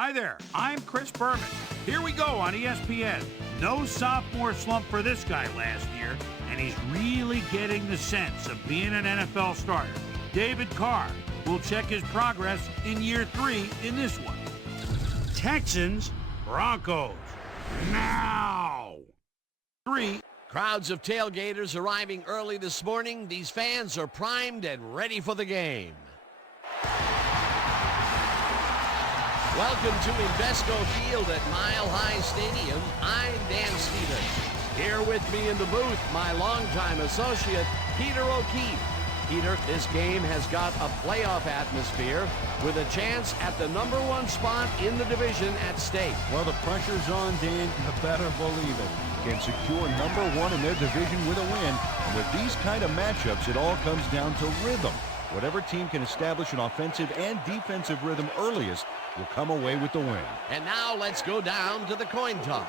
Hi there, I'm Chris Berman. Here we go on ESPN. No sophomore slump for this guy last year, and he's really getting the sense of being an NFL starter. David Carr will check his progress in year 3 in this one. Texans, Broncos, now. 3. Crowds of tailgaters arriving early this morning. These fans are primed and ready for the game. Welcome to Invesco Field at Mile High Stadium. I'm Dan Stevens. Here with me in the booth, my longtime associate, Peter O'Keefe. Peter, this game has got a playoff atmosphere with a chance at the #1 spot in the division at stake. Well, the pressure's on, Dan. You better believe it. Can secure #1 in their division with a win. And with these kind of matchups, it all comes down to rhythm. Whatever team can establish an offensive and defensive rhythm earliest will come away with the win. And now let's go down to the coin toss.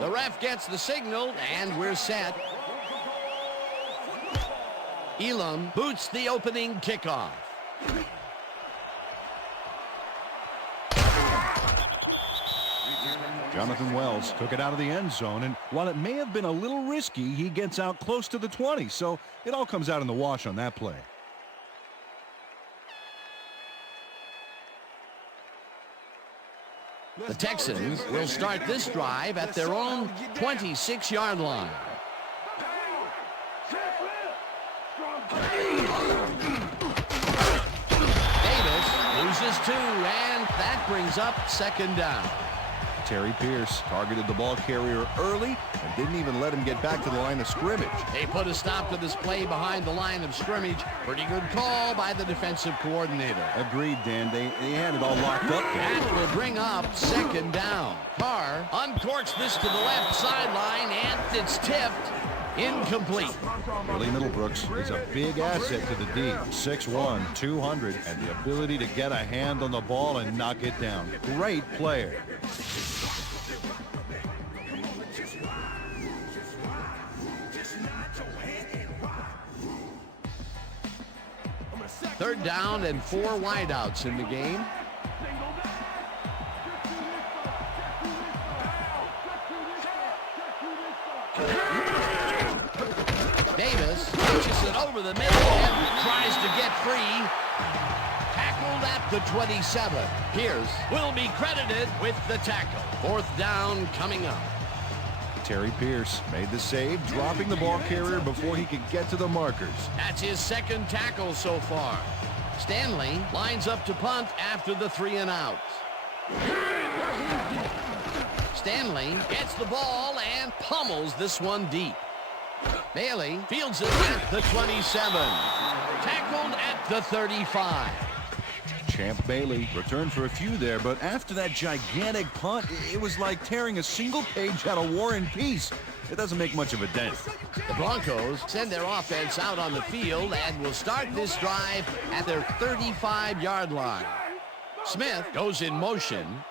The ref gets the signal, and we're set. Elam boots the opening kickoff. Jonathan Wells took it out of the end zone, and while it may have been a little risky, he gets out close to the 20, so it all comes out in the wash on that play. The Texans will start this drive at their own 26-yard line. Davis loses 2, and that brings up 2nd down. Terry Pierce targeted the ball carrier early and didn't even let him get back to the line of scrimmage. They put a stop to this play behind the line of scrimmage. Pretty good call by the defensive coordinator. Agreed, Dan. They had it all locked up there. That will bring up 2nd down. Carr uncorks this to the left sideline, and it's tipped. Incomplete. Billy Middlebrooks is a big asset to the D. 6'1", 200, and the ability to get a hand on the ball and knock it down. Great player. Third down and 4 wideouts in the game. Davis pushes it over the middle and tries to get free. Tackled at the 27. Pierce will be credited with the tackle. 4th down coming up. Terry Pierce made the save, dropping the ball carrier before he could get to the markers. That's his 2nd tackle so far. Stanley lines up to punt after the 3 and out. Stanley gets the ball and pummels this one deep. Bailey fields it at the 27. Tackled at the 35. Champ Bailey returned for a few there, but after that gigantic punt, it was like tearing a single page out of War and Peace. It doesn't make much of a dent. The Broncos send their offense out on the field and will start this drive at their 35-yard line. Smith goes in motion.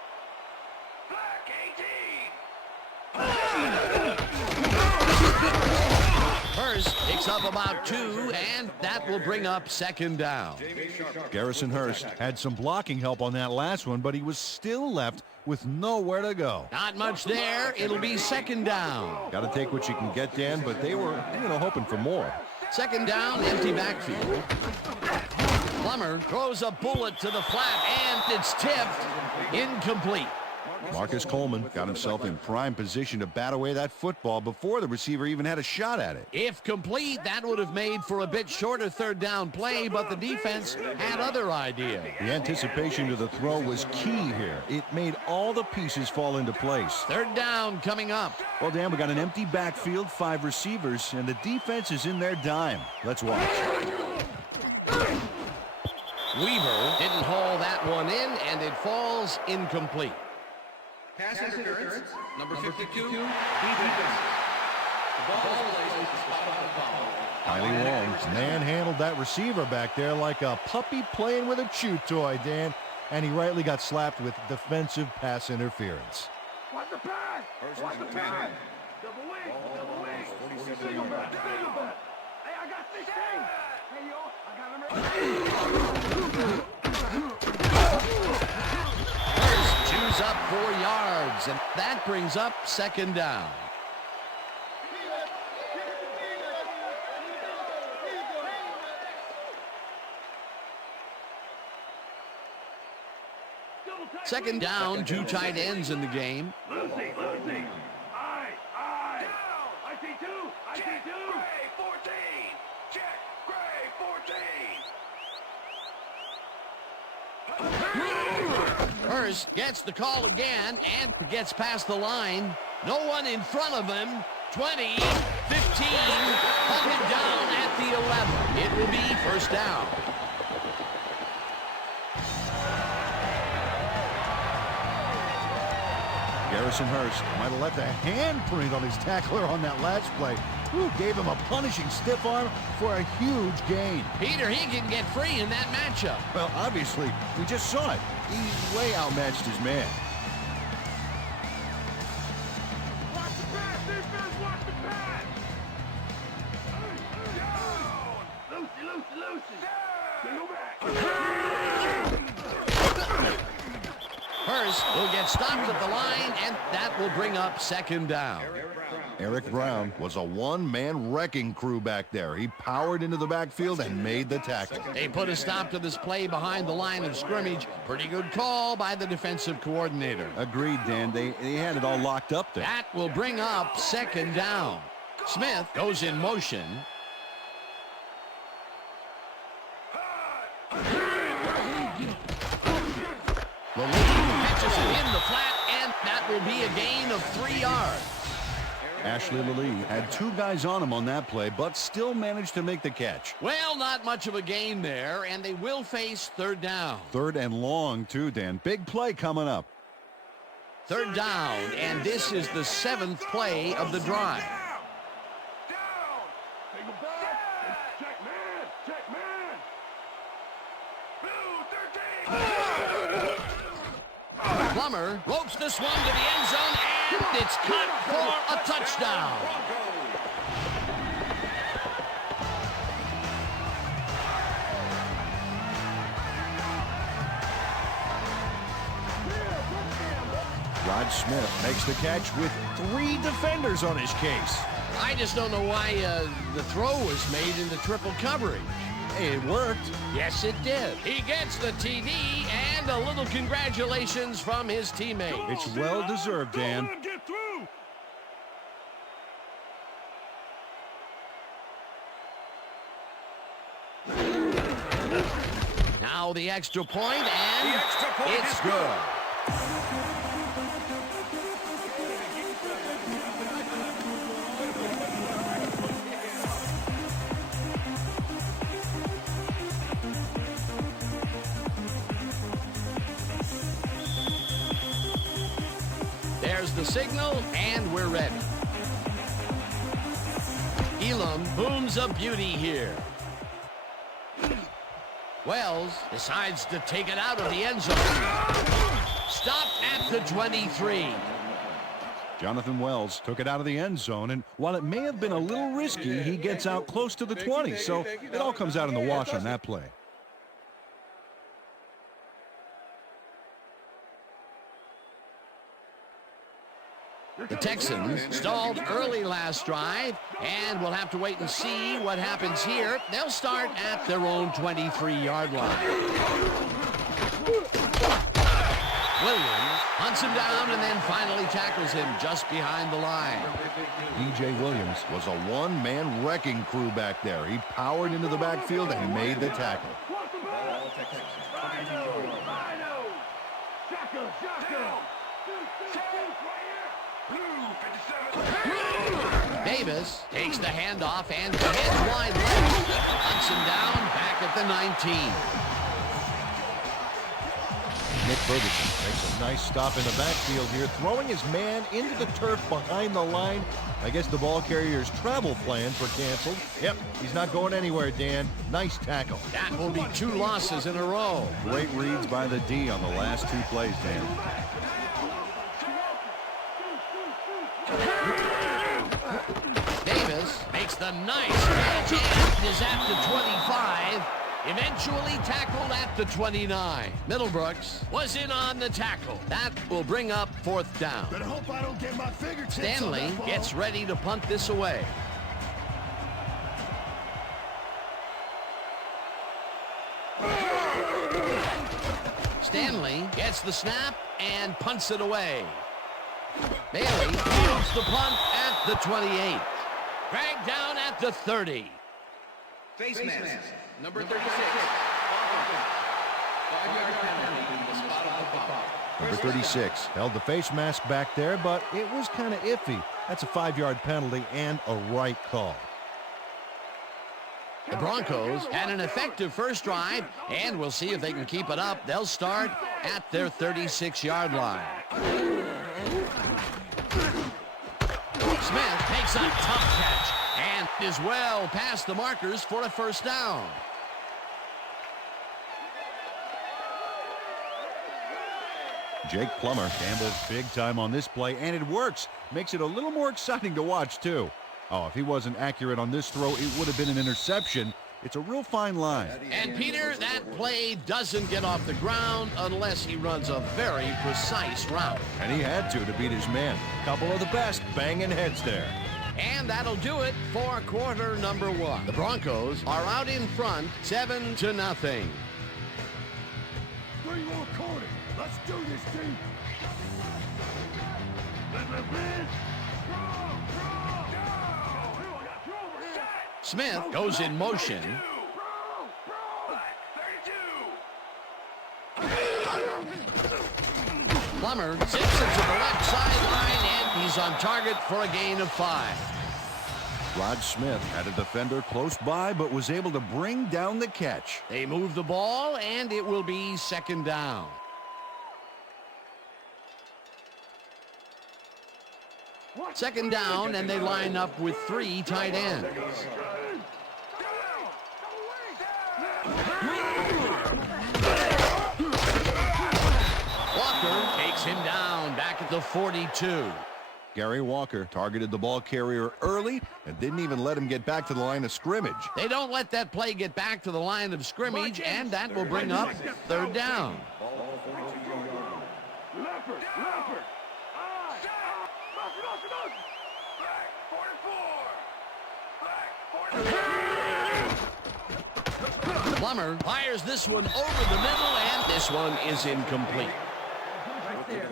Hurst picks up about 2, and that will bring up 2nd down. Garrison Hurst had some blocking help on that last one, but he was still left with nowhere to go. Not much there. It'll be 2nd down. Got to take what you can get, Dan, but they were, hoping for more. 2nd down, empty backfield. Plummer throws a bullet to the flat, and it's tipped. Incomplete. Marcus Coleman got himself in prime position to bat away that football before the receiver even had a shot at it. If complete, that would have made for a bit shorter third down play, but the defense had other ideas. The anticipation to the throw was key here. It made all the pieces fall into place. Third down coming up. Well, Dan, we got an empty backfield, 5 receivers, and the defense is in their dime. Let's watch. Weaver didn't haul that one in, and it falls incomplete. Pass interference, number 52, defense. The ball is placed at the spot of the foul. Kylie Long manhandled that receiver back there like a puppy playing with a chew toy, Dan, and he rightly got slapped with defensive pass interference. Watch the pass! Watch the pass! Double wing! Double wing! Single back! Single back! Hey, I got 16! Hey, yo, I got him Chews up 4 yards, and that brings up second down. Second down, 2 tight ends in the game. Lucy! I see 2! I see 2! Gray 14! Check! Gray 14! Hurst gets the call again and gets past the line. No one in front of him. 20, 15, hunted down at the 11. It will be first down. Garrison Hurst might have left a handprint on his tackler on that last play. Who gave him a punishing stiff arm for a huge gain. Peter, he can get free in that matchup. Well, obviously, we just saw it. He way outmatched his man. Watch the pass! Defense, watch the pass! Down! Lucy! Single back! Hurst will get stopped at the line, and that will bring up second down. Eric Brown was a one-man wrecking crew back there. He powered into the backfield and made the tackle. They put a stop to this play behind the line of scrimmage. Pretty good call by the defensive coordinator. Agreed, Dan. They had it all locked up there. That will bring up second down. Smith goes in motion. The lead catches it in the flat, and that will be a gain of 3 yards. Ashley Lilly had 2 guys on him on that play, but still managed to make the catch. Well, not much of a gain there, and they will face third down. Third and long, too, Dan. Big play coming up. Third down, and this is the 7th play of the drive. Down! Single back! Check man! Check man! Blue 13! Plummer ropes this one to the end zone, and it's cut for a touchdown. Rod Smith makes the catch with 3 defenders on his case. I just don't know why the throw was made into triple coverage. Hey, it worked. Yes, it did. He gets the TD and a little congratulations from his teammate. It's well-deserved, Dan. Get through! Now the extra point, and it's good. There's the signal, and we're ready. Elam booms a beauty here. Wells decides to take it out of the end zone. Stopped at the 23. Jonathan Wells took it out of the end zone, and while it may have been a little risky, he gets out close to the 20, so it all comes out in the wash on that play. The Texans stalled early last drive, and we'll have to wait and see what happens here. They'll start at their own 23-yard line. Williams hunts him down and then finally tackles him just behind the line. DJ Williams was a one-man wrecking crew back there. He powered into the backfield and made the tackle. Davis takes the handoff and heads wide left. Hunts him down back at the 19. Nick Ferguson makes a nice stop in the backfield here, throwing his man into the turf behind the line. I guess the ball carrier's travel plans were canceled. Yep, he's not going anywhere, Dan. Nice tackle. That will be 2 losses in a row. Great reads by the D on the last 2 plays, Dan. Davis makes the nice catch and is at the 25. Eventually tackled at the 29. Middlebrooks was in on the tackle. That will bring up 4th down. Better hope I don't get my fingertips Stanley on that ball. gets ready to punt this away. Stanley gets the snap and punts it away. Bailey fields the punt at the 28. Dragged down at the 30. Face mask. Number 36. 5-yard penalty in the spot of the foul. Number 36 held the face mask back there, but it was kind of iffy. That's a 5-yard penalty and a right call. The Broncos had an effective first drive, and we'll see if they can keep it up. They'll start at their 36-yard line. Smith makes a tough catch and is well past the markers for a first down. Jake Plummer gambles big time on this play, and it works. Makes it a little more exciting to watch, too. Oh, if he wasn't accurate on this throw, it would have been an interception. It's a real fine line. And, Peter, that play doesn't get off the ground unless he runs a very precise route. And he had to beat his man. Couple of the best banging heads there. And that'll do it for quarter number 1. The Broncos are out in front, 7-0. 3 more quarters. Let's do this, team. Smith goes in motion. Plummer zips it to the left sideline, and he's on target for a gain of 5. Rod Smith had a defender close by, but was able to bring down the catch. They move the ball, and it will be 2nd down. Second down, and they line up with 3 tight ends. Walker takes him down back at the 42. Gary Walker targeted the ball carrier early and didn't even let him get back to the line of scrimmage. They don't let that play get back to the line of scrimmage, and that will bring up 3rd down. Plummer fires this one over the middle, and this one is incomplete. Right there.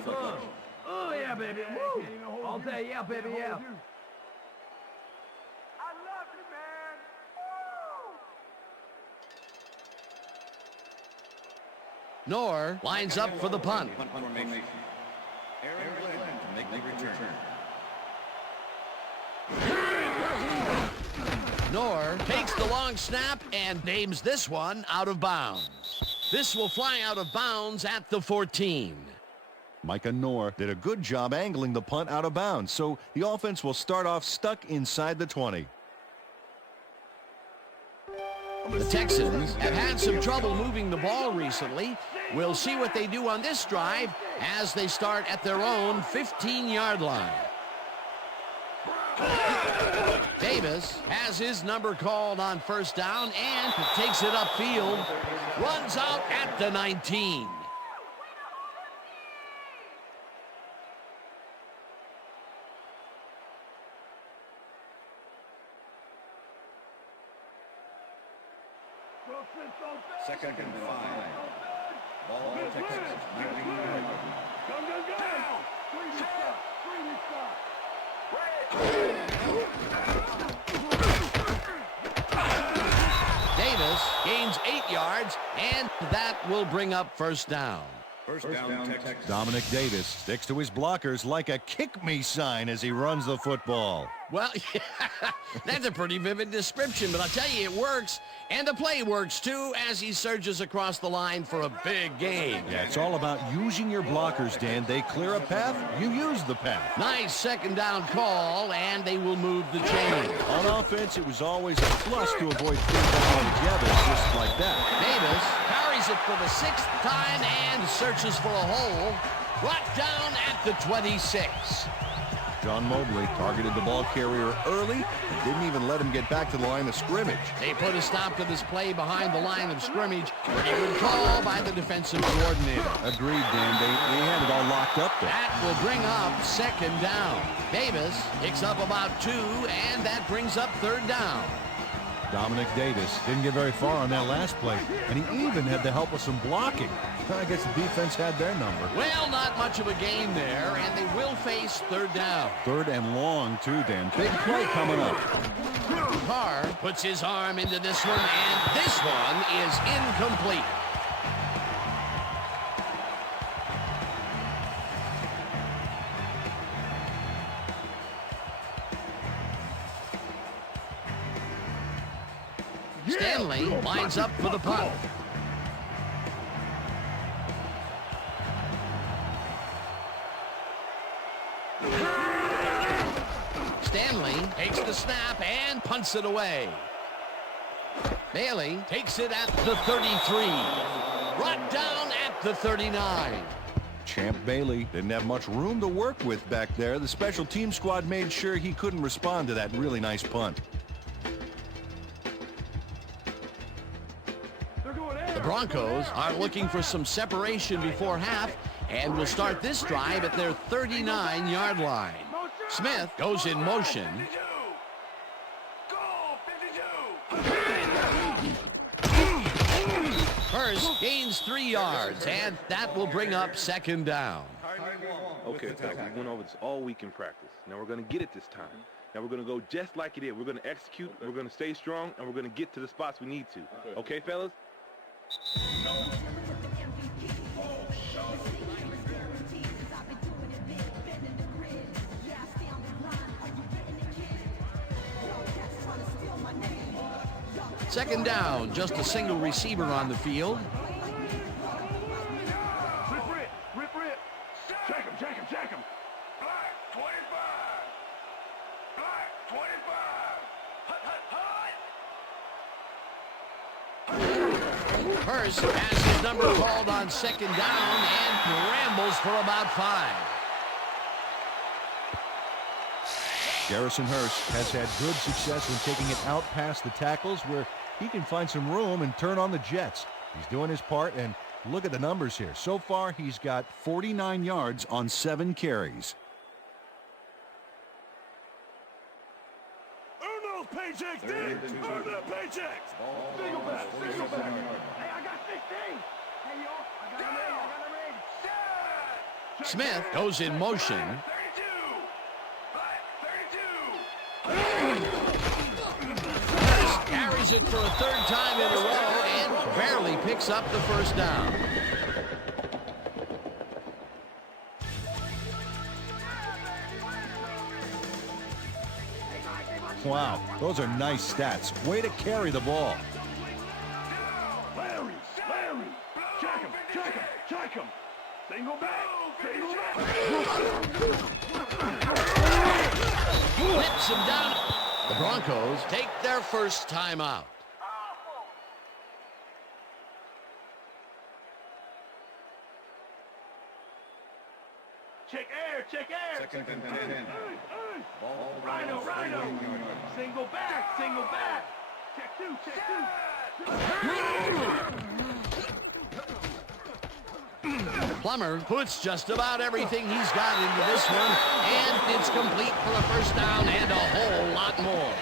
Oh, yeah, baby. Woo. All day, yeah, baby, yeah. I love you, man. Woo. Knorr lines up for the punt. Aaron Glenn to make the return. Knorr takes the long snap and names this one out of bounds. This will fly out of bounds at the 14. Micah Knorr did a good job angling the punt out of bounds, so the offense will start off stuck inside the 20. The Texans have had some trouble moving the ball recently. We'll see what they do on this drive as they start at their own 15-yard line. Davis has his number called on first down and takes it upfield. Runs out at the 19. Second and 5. Ball Texans. Go, go, go! Down! Three to stop! Three to stop! Davis gains 8 yards, and that will bring up first down. First down, Texans. Dominic Davis sticks to his blockers like a kick-me sign as he runs the football. Well, that's a pretty vivid description, but I'll tell you, it works. And the play works, too, as he surges across the line for a big gain. Yeah, it's all about using your blockers, Dan. They clear a path, you use the path. Nice second down call, and they will move the chain. On offense, it was always a plus to avoid third down altogether, just like that. Davis carries it for the 6th time and searches for a hole. Brought down at the 26. John Mobley targeted the ball carrier early and didn't even let him get back to the line of scrimmage. They put a stop to this play behind the line of scrimmage, where he would call by the defensive coordinator. Agreed, Dan. They had it all locked up there. That will bring up second down. Davis picks up about 2, and that brings up third down. Dominic Davis didn't get very far on that last play, and he even had the help of some blocking. I guess the defense had their number. Well, not much of a gain there, and they will face third down. Third and long, too, Dan. Big play coming up. Carr puts his arm into this one, and this one is incomplete. Stanley lines up for the punt. Stanley takes the snap and punts it away. Bailey takes it at the 33. Brought down at the 39. Champ Bailey didn't have much room to work with back there. The special team squad made sure he couldn't respond to that really nice punt. The Broncos are looking for some separation before half and will start this drive at their 39-yard line. Smith goes in motion. Hurst gains 3 yards, and that will bring up second down. Okay, Doc, we went over this all week in practice. Now we're going to get it this time. Now we're going to go just like it is. We're going to execute, we're going to stay strong, and we're going to get to the spots we need to. Okay, fellas? Second down, just a single receiver on the field. Rip. Check him. Black 25. Black 25. Hurst has his number called on second down and rambles for about 5. Garrison Hurst has had good success when taking it out past the tackles where he can find some room and turn on the Jets. He's doing his part, and look at the numbers here. So far, he's got 49 yards on 7 carries. Earn those paychecks, dude! Earn them paychecks! Single back. Hey, I got 16! Hey, y'all, I got a read. Smith goes in motion. 32! Hurst carries it for a 3rd time in a row and barely picks up the first down. Wow, those are nice stats. Way to carry the ball. Larry! Check him! Single back! Whips him down. The Broncos take their first time out. Check air! Second and 10. Rhino! Single back! Check two! Plummer puts just about everything he's got into this one, and it's complete for a first down and a whole lot more.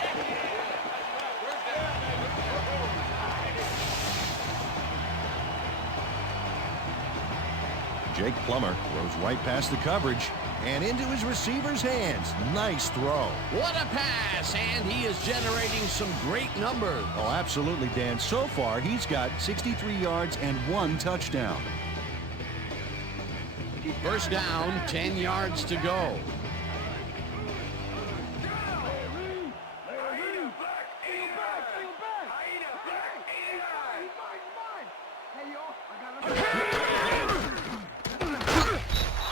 Jake Plummer throws right past the coverage and into his receiver's hands. Nice throw. What a pass, and he is generating some great numbers. Oh, absolutely, Dan. So far, he's got 63 yards and 1 touchdown. First down, 10 yards to go.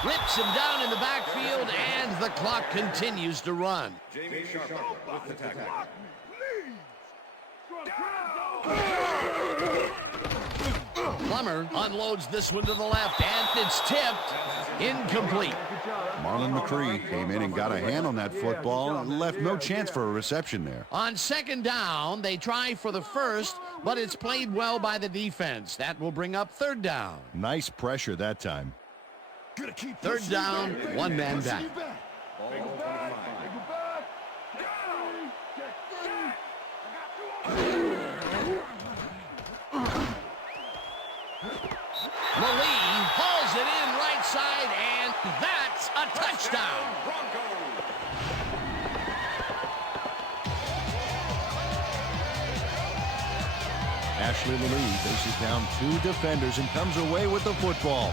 Rips him down in the backfield, and the clock continues to run. Jamie Sharp with the tackle. Plummer unloads this one to the left, and it's tipped. Incomplete. Marlon McCree came in and got a hand on that football and left no chance for a reception there. On second down, they try for the first, but it's played well by the defense. That will bring up third down. Nice pressure that time. Third down, one man back. Malee hauls it in right side, and that's a touchdown. Ashley Malee faces down 2 defenders and comes away with the football.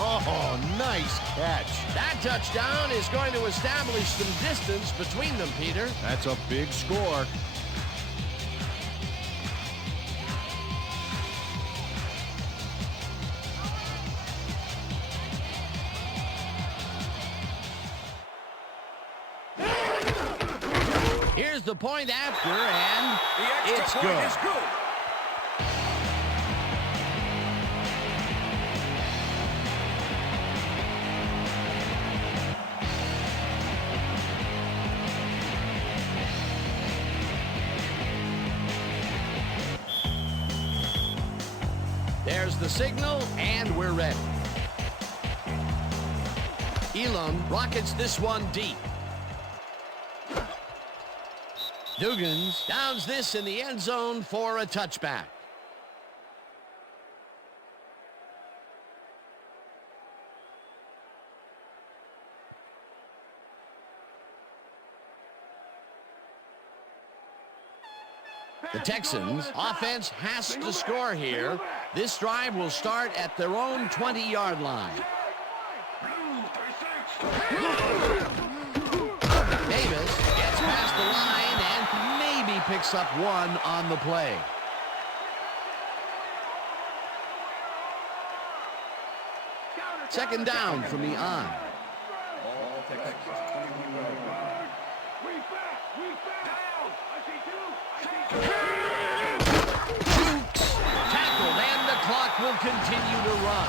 Oh, nice catch. That touchdown is going to establish some distance between them, Peter. That's a big score. Here's the point after, and it's good. There's the signal, and we're ready. Elam rockets this one deep. Dugans downs this in the end zone for a touchback. The Texans offense has to score here. This drive will start at their own 20-yard line. Davis gets past the line and maybe picks up 1 on the play. Second down from the on. Tackled, and the clock will continue to run.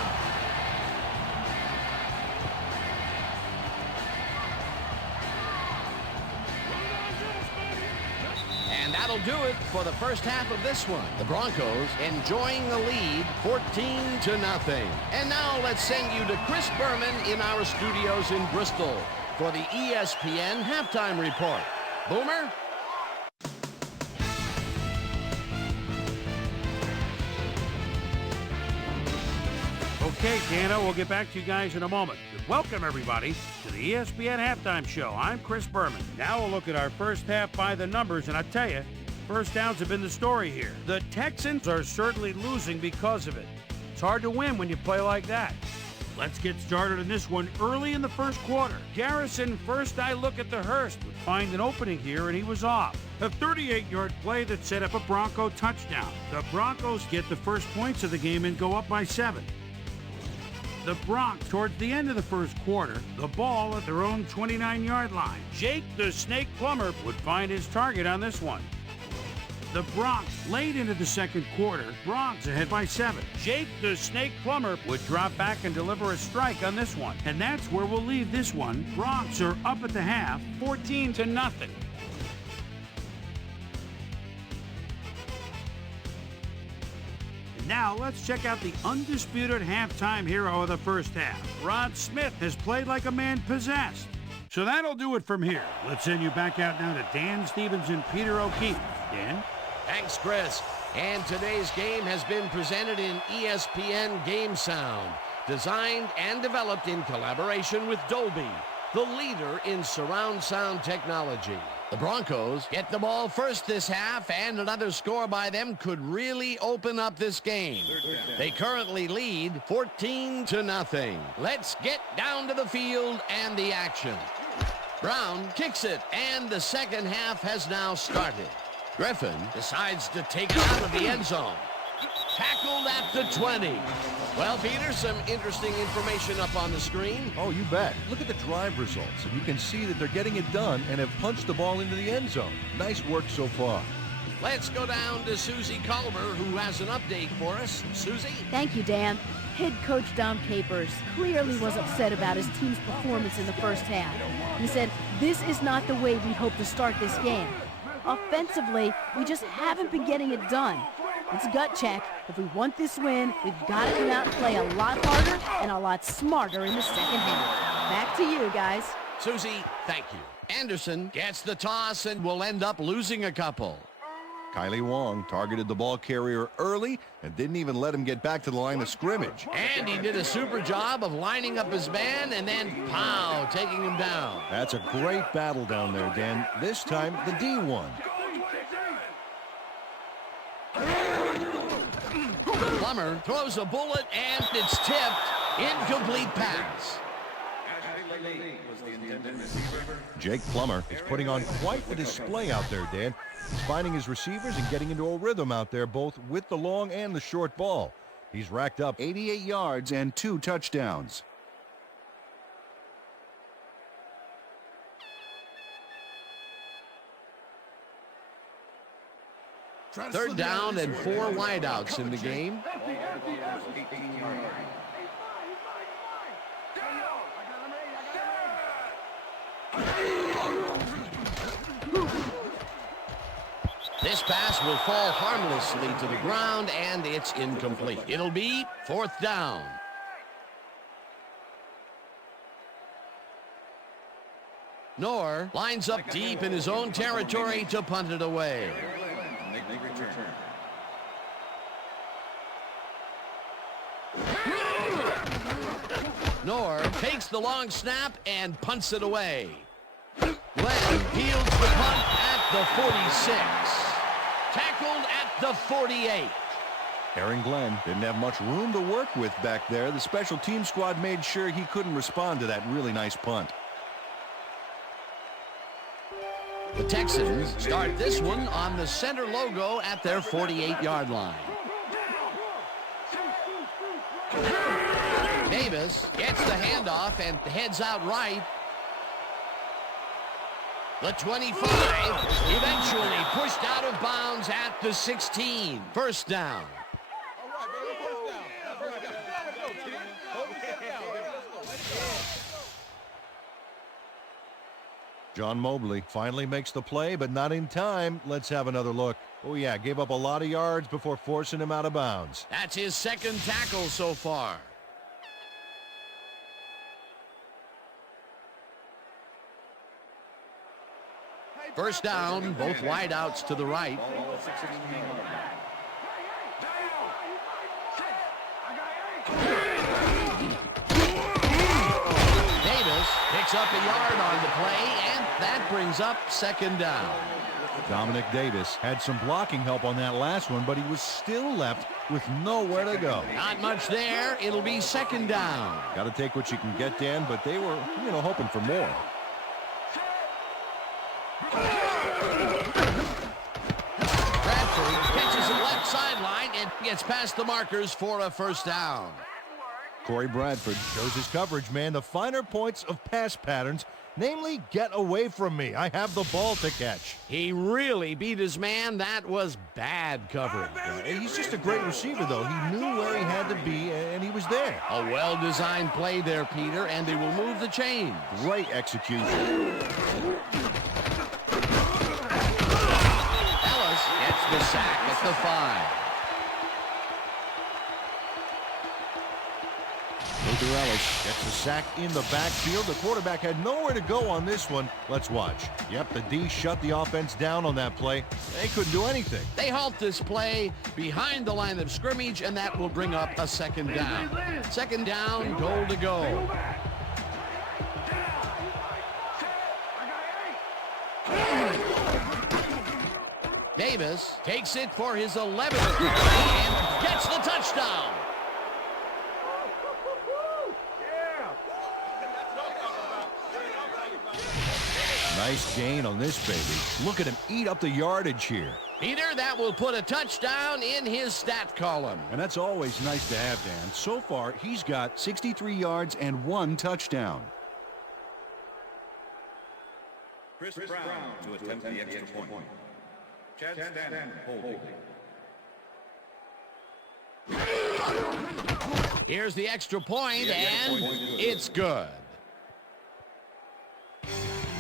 And that'll do it for the first half of this one. The Broncos enjoying the lead 14-0. And now let's send you to Chris Berman in our studios in Bristol for the ESPN halftime report. Boomer? Okay, Dano, we'll get back to you guys in a moment. Welcome, everybody, to the ESPN Halftime Show. I'm Chris Berman. Now we'll look at our first half by the numbers, and I tell you, first downs have been the story here. The Texans are certainly losing because of it. It's hard to win when you play like that. Let's get started on this one early in the first quarter. Garrison, first eye look at the Hurst, would find an opening here, and he was off. A 38-yard play that set up a Bronco touchdown. The Broncos get the first points of the game and go up by 7. The Bronx, towards the end of the first quarter, the ball at their own 29-yard line. Jake the Snake Plummer would find his target on this one. The Bronx, late into the second quarter, Bronx ahead by 7. Jake the Snake Plummer would drop back and deliver a strike on this one. And that's where we'll leave this one. Bronx are up at the half, 14-0. Now, let's check out the undisputed halftime hero of the first half. Rod Smith has played like a man possessed. So that'll do it from here. Let's send you back out now to Dan Stevens and Peter O'Keefe. Dan? Thanks, Chris. And today's game has been presented in ESPN Game Sound. designed and developed in collaboration with Dolby, the leader in surround sound technology. The Broncos get the ball first this half, and another score by them could really open up this game. They currently lead 14-0. Let's get down to the field and the action. Brown kicks it, and the second half has now started. Griffin decides to take it out of the end zone. Tackled at the 20. Well, Peter, some interesting information up on the screen. Oh, you bet. Look at the drive results, and you can see that they're getting it done and have punched the ball into the end zone. Nice work so far. Let's go down to Susie Culver, who has an update for us. Susie? Thank you, Dan. Head coach Dom Capers clearly was upset about his team's performance in the first half. He said, "This is not the way we hope to start this game. Offensively, we just haven't been getting it done. It's a gut check. If we want this win, we've got to come out and play a lot harder and a lot smarter in the second half." Back to you, guys. Susie, thank you. Anderson gets the toss and will end up losing a couple. Kylie Wong targeted the ball carrier early and didn't even let him get back to the line of scrimmage. And he did a super job of lining up his man and then, pow, taking him down. That's a great battle down there, Dan. This time, the D won. Plummer throws a bullet, and it's tipped. Incomplete pass. Jake Plummer is putting on quite a display out there, Dan. He's finding his receivers and getting into a rhythm out there, both with the long and the short ball. He's racked up 88 yards and 2 touchdowns. Third down and 4 wideouts in the game. This pass will fall harmlessly to the ground, and it's incomplete. It'll be 4th down. Knorr lines up deep in his own territory to punt it away. Knorr takes the long snap and punts it away. Glenn fields the punt at the 46. Tackled at the 48. Aaron Glenn didn't have much room to work with back there. The special team squad made sure he couldn't respond to that really nice punt. The Texans start this one on the center logo at their 48-yard line. Davis gets the handoff and heads out right. The 25 eventually pushed out of bounds at the 16. First down. John Mobley finally makes the play, but not in time. Let's have another look. Oh, yeah, gave up a lot of yards before forcing him out of bounds. That's his second tackle so far. First down, both wideouts to the right. Davis picks up a yard on the play, and that brings up second down. Dominic Davis had some blocking help on that last one, but he was still left with nowhere to go. Not much there. It'll be second down. Got to take what you can get, Dan, but they were, hoping for more. Bradford catches the left sideline and gets past the markers for a first down. Corey Bradford shows his coverage, man. The finer points of pass patterns, namely, get away from me. I have the ball to catch. He really beat his man. That was bad coverage. He's just a great receiver, though. He knew where he had to be, and he was there. A well-designed play there, Peter, and they will move the chain. Great execution. Ellis gets the sack at the 5. The Arthur Ellis gets the sack in the backfield. The quarterback had nowhere to go on this one. Let's watch. Yep, the D shut the offense down on that play. They couldn't do anything. They halt this play behind the line of scrimmage, and that will bring up a second down. Second down, goal to go. Davis takes it for his 11th and gets the touchdown. Nice gain on this baby. Look at him eat up the yardage here. Peter, that will put a touchdown in his stat column. And that's always nice to have, Dan. So far, he's got 63 yards and 1 touchdown. Chris Brown to attempt the extra point. Chad Stanton holding. Here's the extra point, and it's good.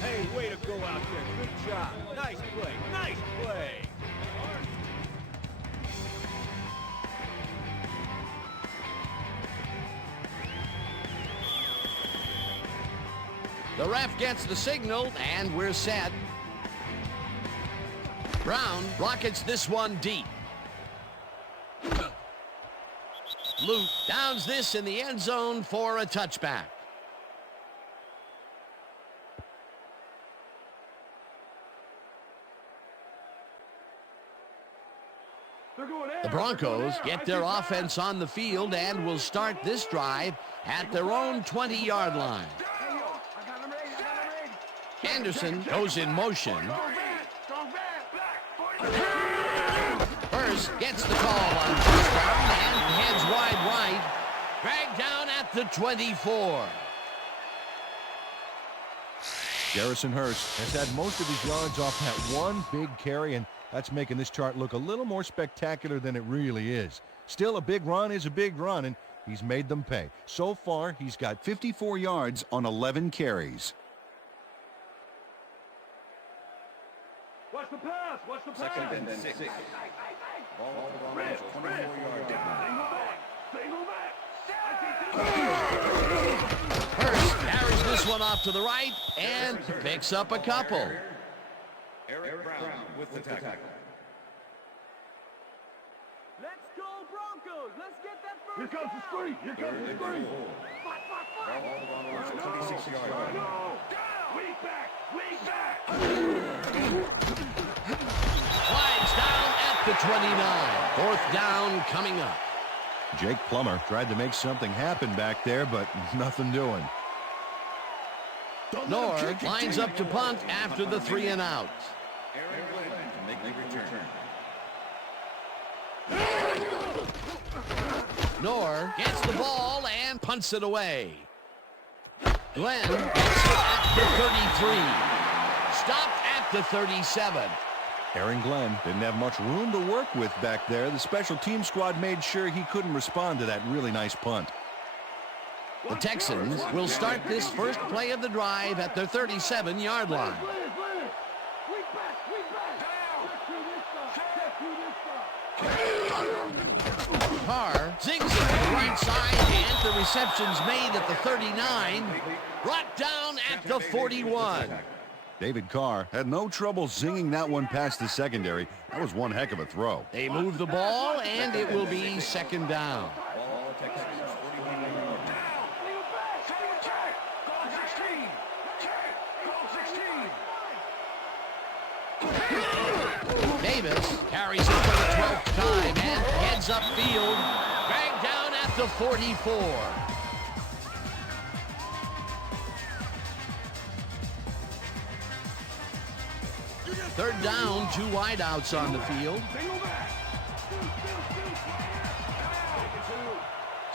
Hey, way to go out there. Good job. Nice play. Nice play. The ref gets the signal, and we're set. Brown rockets this one deep. Luke downs this in the end zone for a touchback. The Broncos get their offense on the field and will start this drive at their own 20-yard line. Anderson goes in motion. First gets the call on first down and heads wide right. Dragged down at the 24. Garrison Hurst has had most of his yards off that one big carry, and that's making this chart look a little more spectacular than it really is. Still, a big run is a big run, and he's made them pay. So far, he's got 54 yards on 11 carries. Watch the pass. Watch the pass. Second and 6. Ball on the 24-yard line. Single back. Hurst carries this one off to the right and picks up a couple. Eric Brown with the tackle. Let's go, Broncos. Let's get that Here first comes the screen. Here comes the screen. Ball on the 26-yard line. Weak back. Weak back. Flies down at the 29. Fourth down coming up. Jake Plummer tried to make something happen back there, but nothing doing. Nor lines up to punt after the 3 and out. Aaron Glenn to make the return. Nor gets the ball and punts it away. Glenn gets it at the 33. Stopped at the 37. Aaron Glenn didn't have much room to work with back there. The special team squad made sure he couldn't respond to that really nice punt. The Texans will start this first play of the drive at their 37-yard line. Carr zings it to the right side, and the reception's made at the 39, brought down at the 41. David Carr had no trouble zinging that one past the secondary. That was one heck of a throw. They move the ball, and it will be second down. Ball Texans 41-yard line. Davis carries it for the 12th time and heads upfield, dragged down at the 44. Third down, 2 wideouts on the field.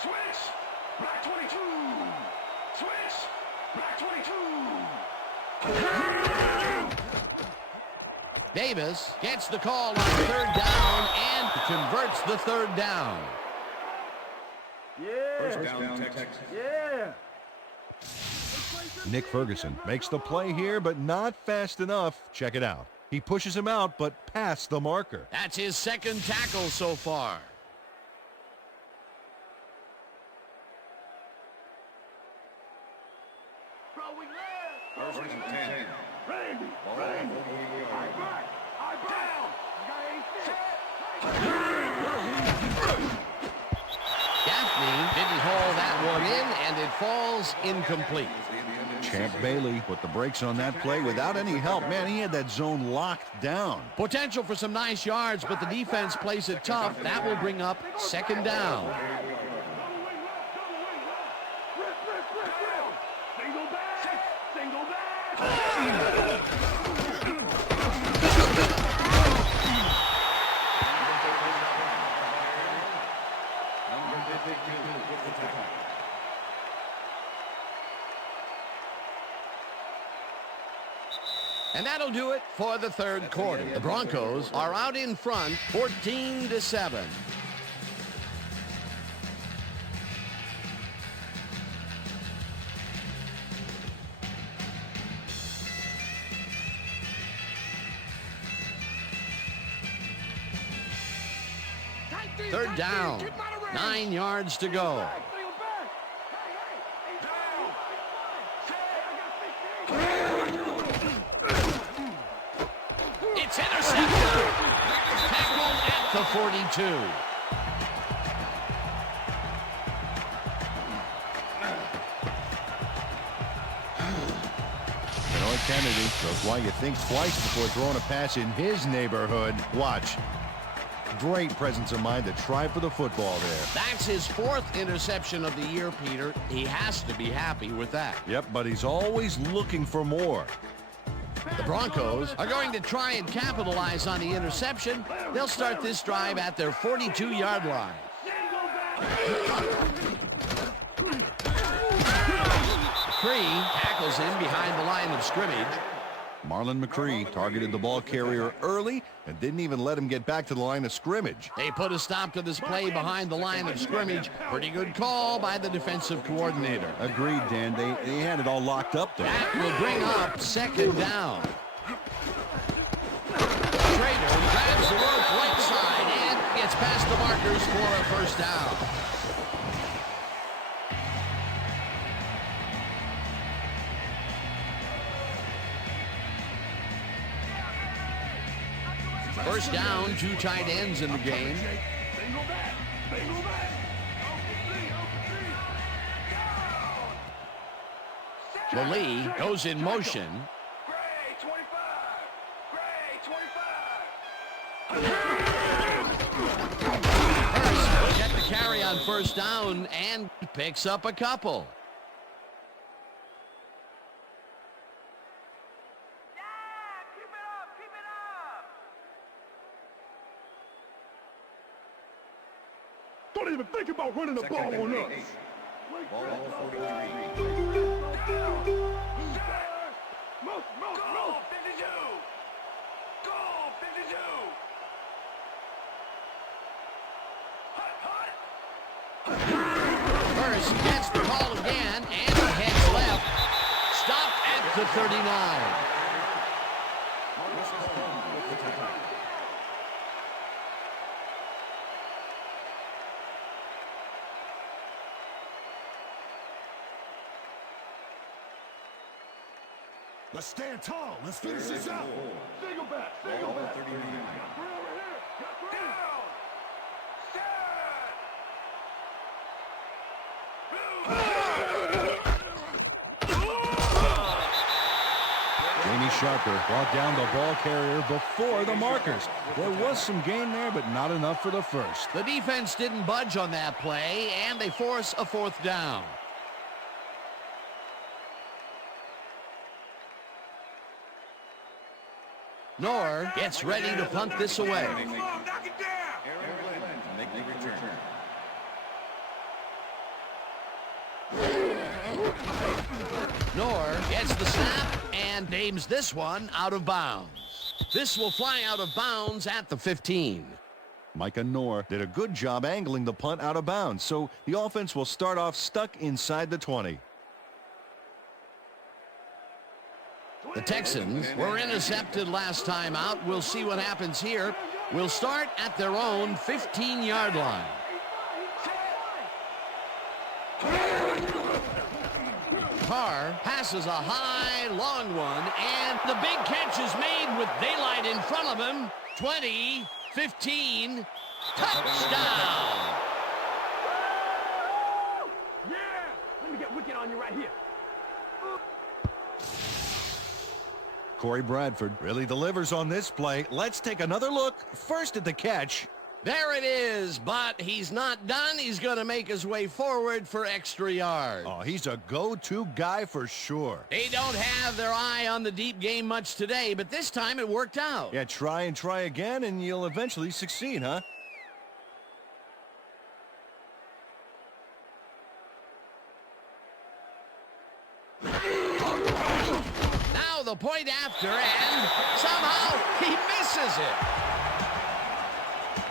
Switch. Black 22. Switch. Black 22. Davis gets the call on third down and converts the third down. First down, Texans. Yeah. Nick Ferguson makes the play here, but not fast enough. Check it out. He pushes him out, but past the marker. That's his second tackle so far. Randy. I back. Down. Gaffney didn't haul that one in, and it falls incomplete. Champ Bailey put the brakes on that play without any help. Man, he had that zone locked down. Potential for some nice yards, but the defense plays it tough. That will bring up second down. Single back. And that'll do it for the third quarter. The Broncos are out in front, 14-7. Third down, 9 yards to go. It's intercepted. Tackled at the 42. Benoit Kennedy shows why you think twice before throwing a pass in his neighborhood. Watch. Great presence of mind to try for the football there. That's his 4th interception of the year, Peter. He has to be happy with that. Yep, but he's always looking for more. The Broncos are going to try and capitalize on the interception. They'll start this drive at their 42-yard line. McCree tackles him behind the line of scrimmage. Marlon McCree targeted the ball carrier early and didn't even let him get back to the line of scrimmage. They put a stop to this play behind the line of scrimmage. Pretty good call by the defensive coordinator. Agreed, Dan. They had it all locked up there. That will bring up second down. Schrader grabs the rope right side and gets past the markers for a first down. First down, 2 tight ends in the game. Lee goes in motion. Hurst will get the carry on first down and picks up a couple. Don't even think about running the ball on us. Ball 43. Go, 52. Go, 52. Hurst gets the call again, and he heads left. Stopped at the 39. Let's stand tall. Let's finish this out. Single back. Single back. 39. Jamie Sharper brought down the ball carrier before the markers. There was some gain there, but not enough for the first. The defense didn't budge on that play, and they force a 4th down. Knorr gets ready to punt this away. Knock it down. Make the return. Knorr gets the snap and aims this one out of bounds. This will fly out of bounds at the 15. Micah Knorr did a good job angling the punt out of bounds, so the offense will start off stuck inside the 20. The Texans were intercepted last time out. We'll see what happens here. We'll start at their own 15-yard line. Carr passes a high, long one, and the big catch is made with daylight in front of him. 20, 15, touchdown! Yeah! Let me get wicked on you right here. Corey Bradford really delivers on this play. Let's take another look. First at the catch. There it is, but he's not done. He's going to make his way forward for extra yards. Oh, he's a go-to guy for sure. They don't have their eye on the deep game much today, but this time it worked out. Yeah, try and try again, and you'll eventually succeed, huh? Now the point after, and somehow he misses it.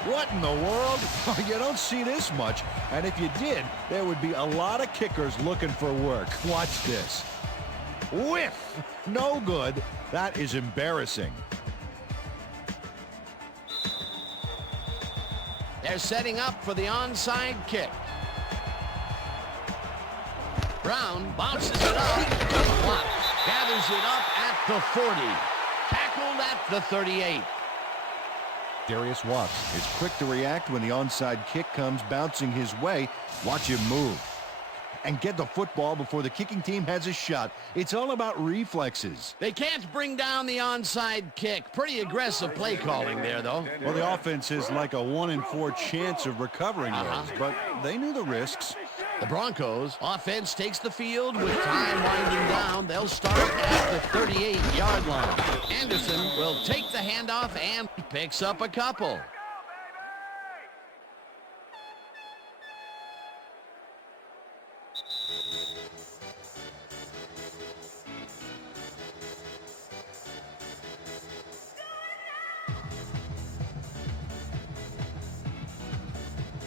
What in the world? You don't see this much. And if you did, there would be a lot of kickers looking for work. Watch this. Whiff! No good. That is embarrassing. They're setting up for the onside kick. Brown bounces it up. Watt gathers it up at the 40. Tackled at the 38. Darius Watts is quick to react when the onside kick comes bouncing his way. Watch him move and get the football before the kicking team has a shot. It's all about reflexes. They can't bring down the onside kick. Pretty aggressive play calling there, though. Well, the offense is like a 1 in 4 chance of recovering those, but they knew the risks. The Broncos offense takes the field with time winding down. They'll start at the 38-yard line. Anderson will take the handoff and picks up a couple.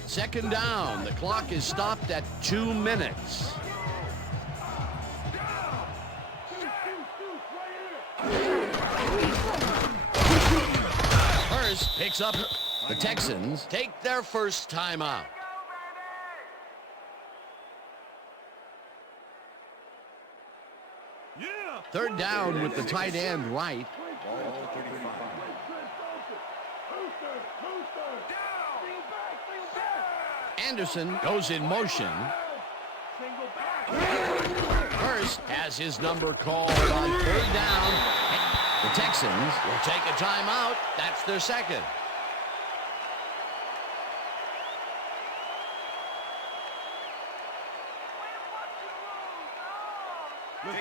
Second down. The clock is stopped at 2 minutes. Hurst picks up. The Texans take their first timeout. Third down with the tight end right. Anderson goes in motion. Hurst has his number called on third down. The Texans will take a timeout. That's their second.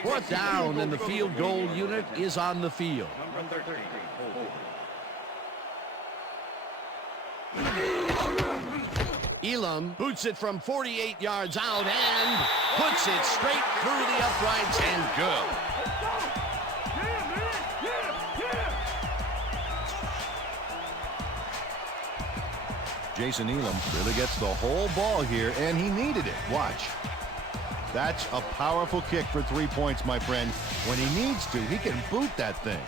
Fourth down, and the field goal unit is on the field. Number 13. Elam boots it from 48 yards out and puts it straight through the uprights and good. Jason Elam really gets the whole ball here, and he needed it. Watch. That's a powerful kick for 3 points, my friend. When he needs to, he can boot that thing.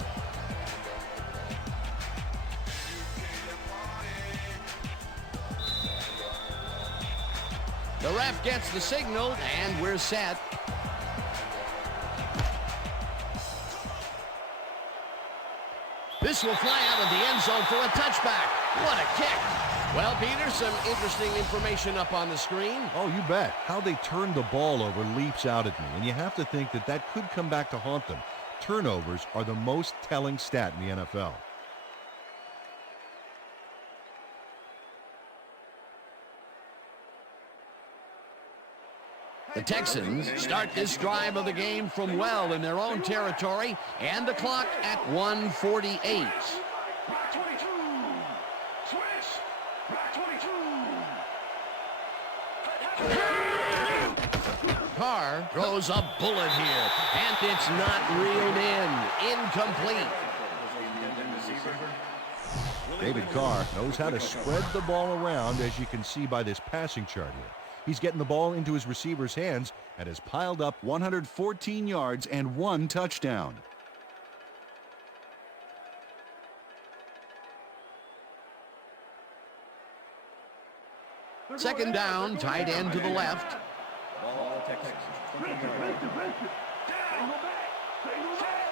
The ref gets the signal, and we're set. This will fly out of the end zone for a touchback. What a kick. Well, Peter, some interesting information up on the screen. Oh, you bet. How they turned the ball over leaps out at me, and you have to think that that could come back to haunt them. Turnovers are the most telling stat in the NFL. The Texans start this drive of the game from well in their own territory, and the clock at 1:48. Carr throws a bullet here, and it's not reeled in. Incomplete. David Carr knows how to spread the ball around, as you can see by this passing chart here. He's getting the ball into his receiver's hands and has piled up 114 yards and 1 touchdown. Second down, tight end to the left. Texans. 20 Listen, yards. listen, listen. Single back. Single back.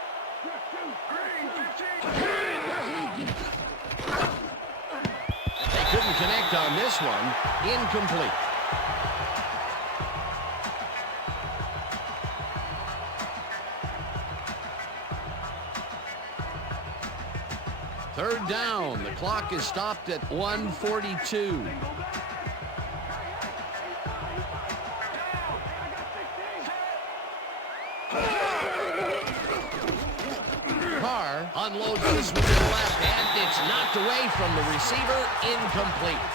They couldn't connect on this one. Incomplete. Third down. The clock is stopped at 1:42. Carr unloads this one to the left, and it's knocked away from the receiver. Incomplete.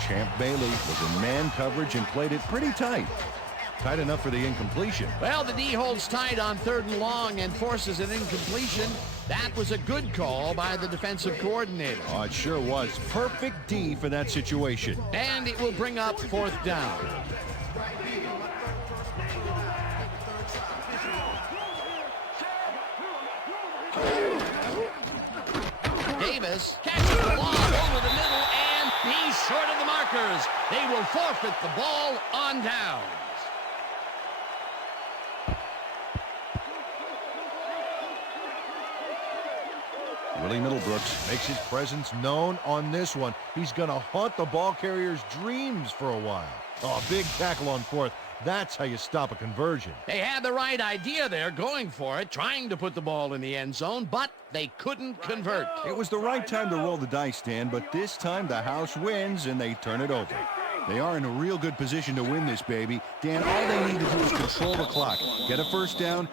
Champ Bailey was in man coverage and played it pretty tight. Tight enough for the incompletion. Well, the D holds tight on 3rd and long and forces an incompletion. That was a good call by the defensive coordinator. Oh, it sure was. Perfect D for that situation. And it will bring up 4th down. Davis catches the ball over the middle, and he's short of the markers. They will forfeit the ball on downs. Willie Middlebrooks makes his presence known on this one. He's going to haunt the ball carrier's dreams for a while. Oh, big tackle on 4th. That's how you stop a conversion. They had the right idea there, going for it, trying to put the ball in the end zone, but they couldn't convert. It was the right time to roll the dice, Dan, but this time the house wins and they turn it over. They are in a real good position to win this, baby. Dan, all they need to do is control the clock, get a first down.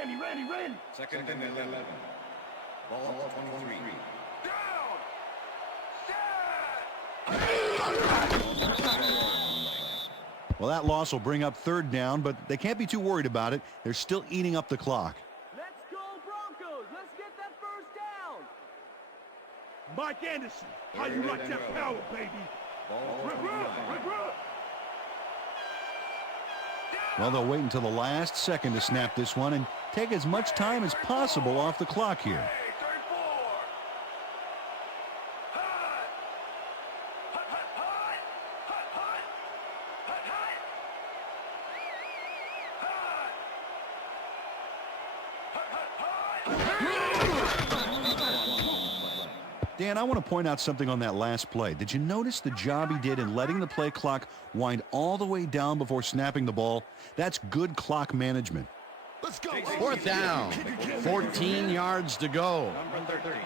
Randy. Second and 11. Ball 23. Well, that loss will bring up 3rd down, but they can't be too worried about it. They're still eating up the clock. Let's go, Broncos. Let's get that first down. Mike Anderson, how you like that power, baby? Ball 29. Well, they'll wait until the last second to snap this one and take as much time as possible off the clock here. Dan, I want to point out something on that last play. Did you notice the job he did in letting the play clock wind all the way down before snapping the ball? That's good clock management. Let's go. 4th down. 14 yards to go. Number 13.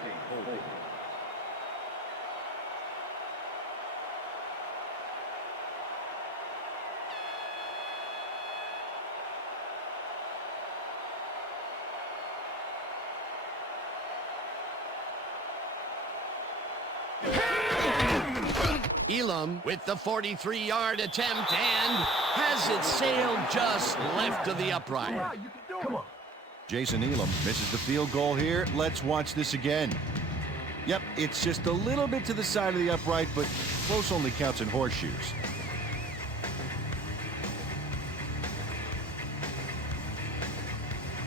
Elam with the 43-yard attempt and has it sailed just left of the upright. Come on. Jason Elam misses the field goal here. Let's watch this again. Yep, it's just a little bit to the side of the upright, but close only counts in horseshoes.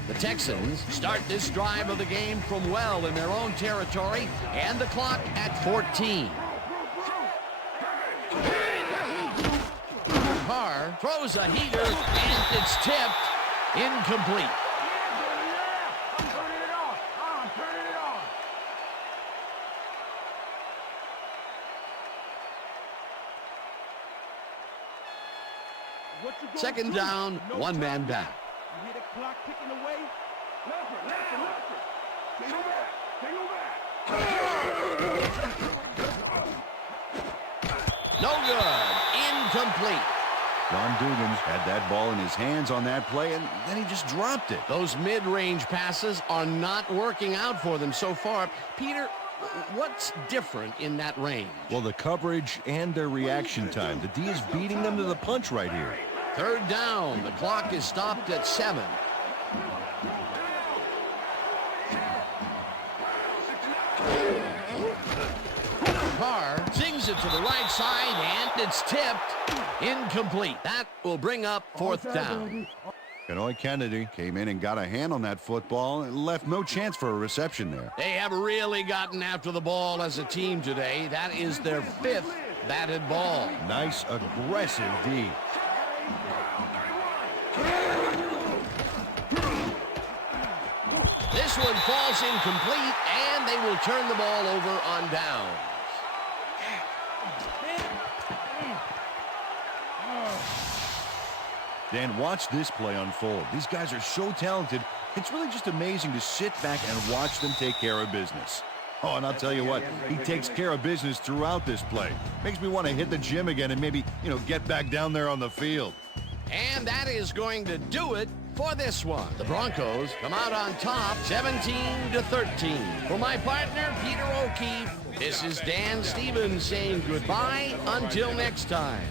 The Texans start this drive of the game from well in their own territory, and the clock at 14. Carr throws a heater, and it's tipped. Incomplete. I'm turning it off. I'm turning it off. What you gonna Second do? down, No one man time. back. You hear the clock ticking away? Left. No good. Incomplete. Ron Dugans had that ball in his hands on that play, and then he just dropped it. Those mid-range passes are not working out for them so far. Peter, what's different in that range? Well, the coverage and their reaction time. The D is beating them to the punch right here. Third down. The clock is stopped at 7. Carr sings Throws it to the right side, and it's tipped. Incomplete. That will bring up fourth down. Kenoy Kennedy came in and got a hand on that football and left no chance for a reception there. They have really gotten after the ball as a team today. That is their 5th batted ball. Nice, aggressive D. This one falls incomplete, and they will turn the ball over on downs. Dan, watch this play unfold. These guys are so talented, it's really just amazing to sit back and watch them take care of business. Oh, and I'll tell you what, he takes care of business throughout this play. Makes me want to hit the gym again and maybe, get back down there on the field. And that is going to do it for this one. The Broncos come out on top 17-13. For my partner, Peter O'Keefe, this is Dan Stevens saying goodbye until next time.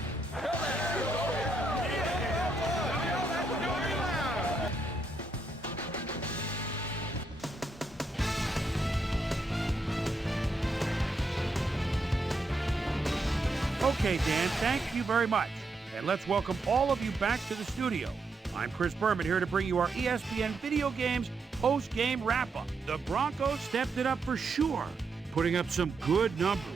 Okay, Dan, thank you very much. And let's welcome all of you back to the studio. I'm Chris Berman here to bring you our ESPN Video Games post-game wrap-up. The Broncos stepped it up for sure, putting up some good numbers.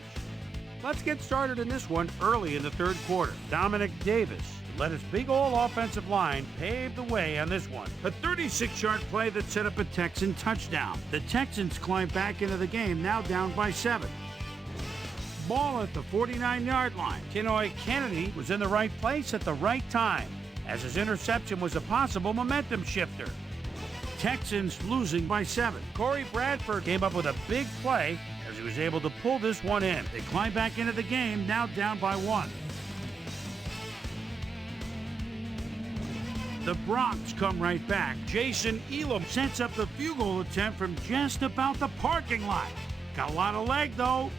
Let's get started in this one early in the third quarter. Dominic Davis led his big old offensive line pave the way on this one. A 36-yard play that set up a Texan touchdown. The Texans climbed back into the game, now down by 7. Ball at the 49-yard line. Kenoy Kennedy was in the right place at the right time, as his interception was a possible momentum shifter. Texans losing by 7. Corey Bradford came up with a big play as he was able to pull this one in. They climb back into the game, now down by 1. The Bronx come right back. Jason Elam sets up the field goal attempt from just about the parking lot. Got a lot of leg, though.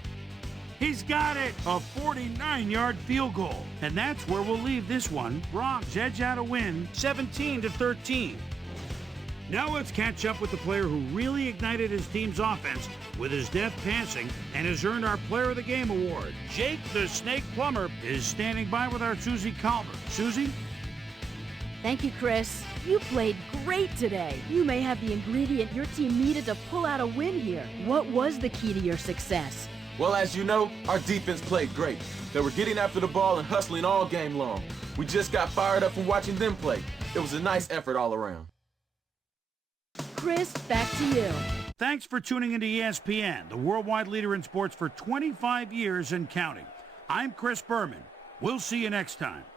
He's got it! A 49-yard field goal. And that's where we'll leave this one. Bronx edge out a win, 17-13. Now let's catch up with the player who really ignited his team's offense with his deft passing and has earned our Player of the Game award. Jake the Snake Plumber is standing by with our Susie Calvert. Susie? Thank you, Chris. You played great today. You may have the ingredient your team needed to pull out a win here. What was the key to your success? Well, as you know, our defense played great. They were getting after the ball and hustling all game long. We just got fired up from watching them play. It was a nice effort all around. Chris, back to you. Thanks for tuning into ESPN, the worldwide leader in sports for 25 years and counting. I'm Chris Berman. We'll see you next time.